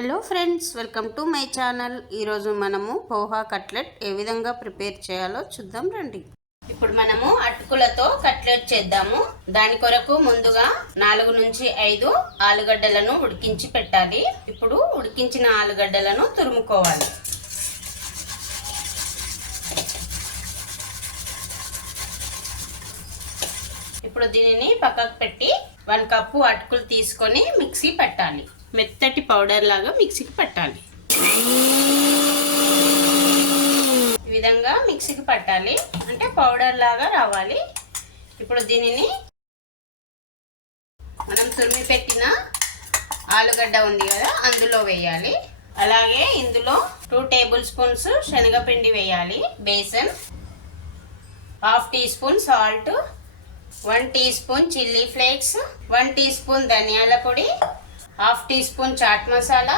Hello friends, welcome to my channel. ఈరోజు మనము poha cutlet ఏ విధంగా ప్రిపేర్ చేయాలో చూద్దాం రండి. ఇప్పుడు మనము అటుకులతో కట్లెట్ చేద్దాము. దాని కొరకు ముందుగా 4 నుంచి 5 ఆలుగడ్డలను ఉడికించి పెట్టాలి. ఇప్పుడు ఉడికించిన ఆలుగడ్డలను తురుముకోవాలి. ఇప్పుడు దీనిని పక్కకు పెట్టి 1 కప్పు అటుకులు తీసుకొని మిక్సీ పట్టాలి. మెత్తటి పౌడర్ లాగా మిక్సీకి పట్టాలి. ఈ విధంగా మిక్సీకి పట్టాలి, అంటే పౌడర్ లాగా రావాలి. ఇప్పుడు దీనిని మనం తురిమి పెట్టిన ఆలుగడ్డ ఉంది కదా, అందులో వేయాలి. అలాగే ఇందులో 2 టేబుల్ స్పూన్స్ శనగపిండి వేయాలి. Besan, 1/2 teaspoon salt, 1 teaspoon chilli flakes, 1 teaspoon ధనియాల పొడి, 1/2 టీ స్పూన్ చాట్ మసాలా,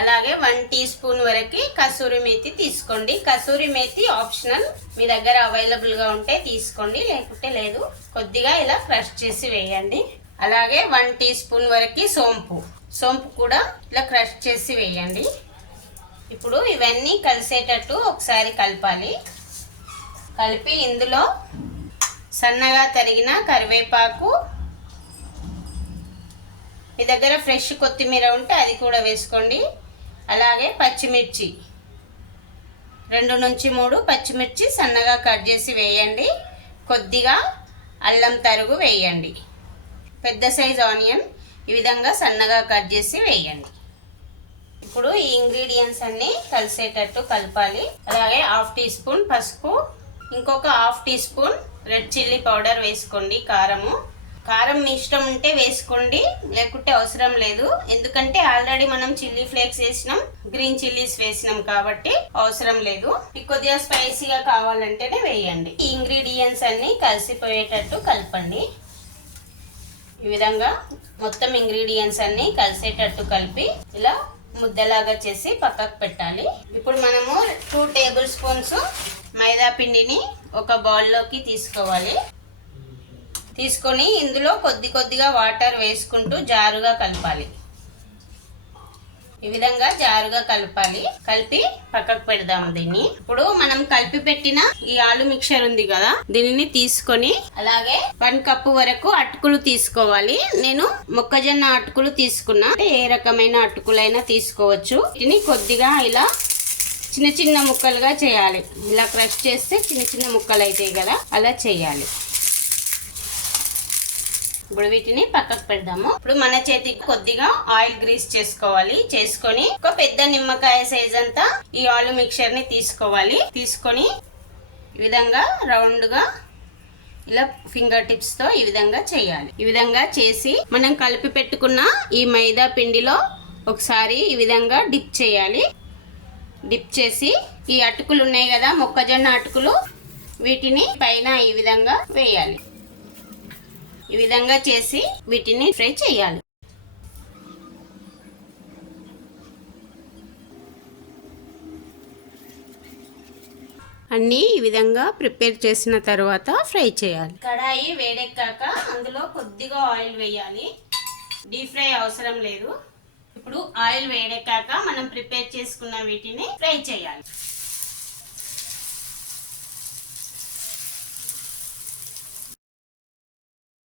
అలాగే 1 టీ స్పూన్ వరకు కసూరి మేతి తీసుకోండి. కసూరి మేతి ఆప్షనల్, మీ దగ్గర అవైలబుల్గా ఉంటే తీసుకోండి, లేకుంటే లేదు. కొద్దిగా ఇలా క్రష్ చేసి వేయండి. అలాగే 1 టీ స్పూన్ వరకు సోంపు కూడా ఇలా క్రష్ చేసి వేయండి. ఇప్పుడు ఇవన్నీ కలిసేటట్టు ఒకసారి కలపాలి. కలిపి ఇందులో సన్నగా తరిగిన కరివేపాకు, మీ దగ్గర ఫ్రెష్ కొత్తిమీర ఉంటే అది కూడా వేసుకోండి. అలాగే పచ్చిమిర్చి 2 నుంచి 3 పచ్చిమిర్చి సన్నగా కట్ చేసి వేయండి. కొద్దిగా అల్లం తరుగు వేయండి. పెద్ద సైజ్ ఆనియన్ ఈ విధంగా సన్నగా కట్ చేసి వేయండి. ఇప్పుడు ఈ ఇంగ్రీడియంట్స్ అన్నీ కలిసేటట్టు కలపాలి. అలాగే 1/2 టీ స్పూన్ పసుపు, ఇంకొక 1/2 teaspoon red chilli powder వేసుకోండి. కారం మీ ఇష్టం ఉంటే వేసుకోండి, లేకుంటే అవసరం లేదు. ఎందుకంటే ఆల్రెడీ మనం చిల్లీ ఫ్లేక్స్ వేసినాం, గ్రీన్ చిల్లీస్ వేసినాం కాబట్టి అవసరం లేదు. కొద్దిగా స్పైసీగా కావాలంటేనే వేయండి. ఈ ఇంగ్రీడియంట్స్ అన్ని కలిసిపోయేటట్టు కలపండి. ఈ విధంగా మొత్తం ఇంగ్రీడియంట్స్ అన్ని కలిసేటట్టు కలిపి ఇలా ముద్దలాగా చేసి పక్కకు పెట్టాలి. ఇప్పుడు మనము 2 టేబుల్ స్పూన్స్ మైదా పిండిని ఒక బౌల్లోకి తీసుకోవాలి. తీసుకొని ఇందులో కొద్దిగా వాటర్ వేసుకుంటూ జారుగా కలపాలి. ఈ విధంగా జారుగా కలపాలి. కలిపి పక్కకు పెడదాం దీన్ని. ఇప్పుడు మనం కలిపి పెట్టిన ఈ ఆలు మిక్చర్ ఉంది కదా, దీనిని తీసుకొని అలాగే 1 కప్పు వరకు అటుకులు తీసుకోవాలి. నేను మొక్కజొన్న అటుకులు తీసుకున్నా, ఏ రకమైన అటుకులైనా తీసుకోవచ్చు. దీన్ని కొద్దిగా ఇలా చిన్న ముక్కలుగా చేయాలి. ఇలా క్రష్ చేస్తే చిన్న ముక్కలు అవుతాయి కదా, అలా చేయాలి. ఇప్పుడు వీటిని పక్కకు పెడదాము. ఇప్పుడు మన చేతికి కొద్దిగా ఆయిల్ గ్రీస్ చేసుకోవాలి. చేసుకొని ఒక పెద్ద నిమ్మకాయ సైజ్ అంతా ఈ ఆలు మిక్చర్ ని తీసుకోవాలి. తీసుకొని ఈ విధంగా రౌండ్ గా ఇలా ఫింగర్ టిప్స్ తో ఈ విధంగా చేయాలి. ఈ విధంగా చేసి మనం కలిపి పెట్టుకున్న ఈ మైదా పిండిలో ఒకసారి ఈ విధంగా డిప్ చేయాలి. డిప్ చేసి ఈ అటుకులు ఉన్నాయి కదా, మొక్కజొన్న అటుకులు, వీటిని పైన ఈ విధంగా వేయాలి. ఈ విధంగా చేసి వీటిని ఫ్రై చేయాలి. అన్నీ ఈ విధంగా ప్రిపేర్ చేసిన తర్వాత ఫ్రై చేయాలి. కడాయి వేడెక్కాక అందులో కొద్దిగా ఆయిల్ వేయాలి. డీప్ ఫ్రై అవసరం లేదు. ఇప్పుడు ఆయిల్ వేడెక్కాక మనం ప్రిపేర్ చేసుకున్న వీటిని ఫ్రై చేయాలి.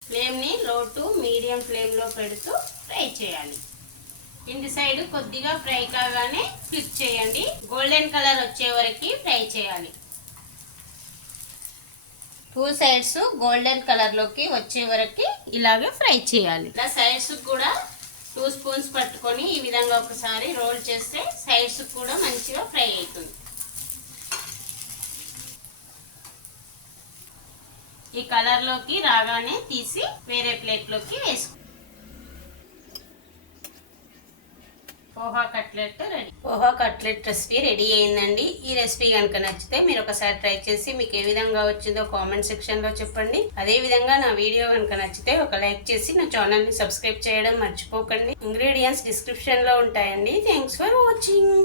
ఫ్లేమ్ని లో టు మీడియం ఫ్లేమ్లో పెడుతూ ఫ్రై చేయాలి. కింది సైడ్ కొద్దిగా ఫ్రై కాగానే ఫ్లిప్ చేయండి. గోల్డెన్ కలర్ వచ్చే వరకు ఫ్రై చేయాలి. 2 సైడ్స్ గోల్డెన్ కలర్లోకి వచ్చే వరకు ఇలాగే ఫ్రై చేయాలి. ఇలా సైడ్స్ కూడా 2 స్పూన్స్ పట్టుకొని ఈ విధంగా ఒకసారి రోల్ చేస్తే సైడ్స్ కూడా మంచిగా ఫ్రై అవుతుంది. ఈ కలర్లోకి రాగానే తీసి వేరే ప్లేట్లోకి వేసుకో. Poha cutlet ready. Poha cutlet recipe ready అయిందండి. ఈ రెసిపీ కనుక నచ్చితే మీరు ఒకసారి ట్రై చేసి మీకు ఏ విధంగా వచ్చిందో కామెంట్ సెక్షన్లో చెప్పండి. అదే విధంగా నా వీడియో కనుక నచ్చితే ఒక లైక్ చేసి నా ఛానల్ని సబ్స్క్రైబ్ చేయడం మర్చిపోకండి. ఇంగ్రీడియంట్స్ డిస్క్రిప్షన్లో ఉంటాయండి. Thanks for watching.